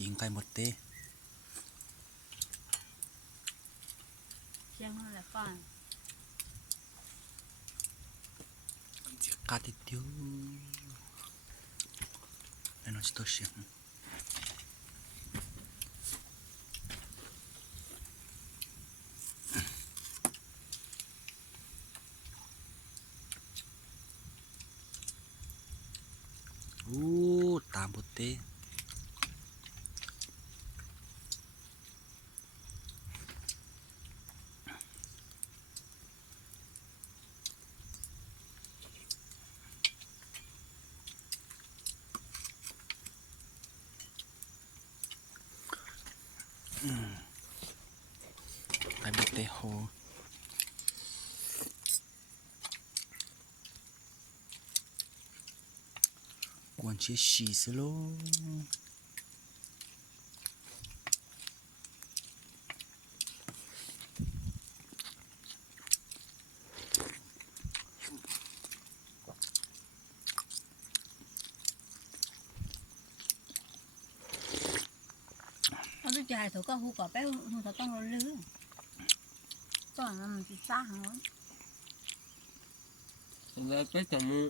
ยิงไก่หมดเต้เชียงนั่นแหละก่อนเสียกาติดอยู่แล้วน้องจะตัวเสียงตามบุตรเต้ไก่หมดเต้โหกวนเชี่ยชีสโลเขาจะจ่ายถูกก็หูก่อแป้วหูเขาต้องร้อนลื้อก่อนมันจะซ่าหัว แล้วก็จะมือ